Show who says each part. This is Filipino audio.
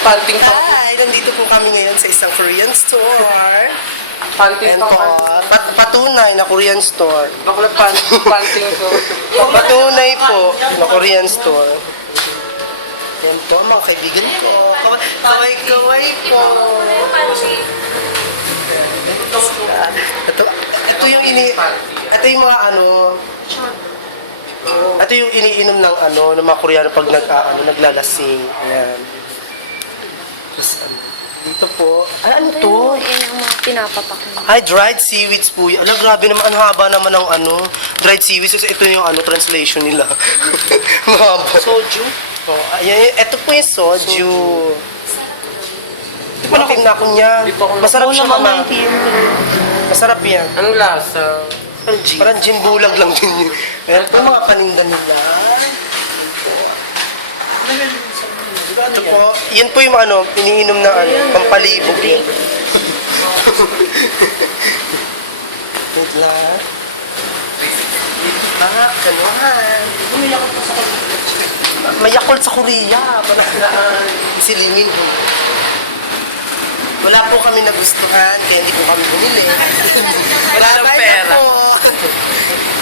Speaker 1: Panting to.
Speaker 2: Hi! Nandito po kami ngayon sa isang Korean store.
Speaker 1: Panting
Speaker 2: And
Speaker 1: to.
Speaker 2: patunay na Korean store.
Speaker 1: Bakla panting to.
Speaker 2: Patunay po na Korean store. Yan po, mga kaibigan ko. Kaway-kaway po. Ito yung ito yung mga ito yung iniinom ng ng mga Koreano pag naglalasing. Ayan. Tapos, dito po. Ano to?
Speaker 3: Yan ang mga pinapapak mo.
Speaker 2: Ay, dried seaweeds po yun. Grabe naman. Ang haba naman ng dried seaweeds. Kasi ito yung translation nila. Mahaba. Soju? Oh, ayan, ito po yung soju. Ito pa nakin niya. Masarap siya, mama. Masarap yan.
Speaker 1: Anong lasa?
Speaker 2: Parang gin bulag lang din yun. Ayan po mga paninda nila. Ito po, yan po yung iniinom na pampalibog yun. Wait lang. Ganuhan. May Yakult sa Korea. Silingin. Wala po kami nagustuhan, kaya hindi po kami bumili.
Speaker 1: Wala ng pera.
Speaker 2: Po.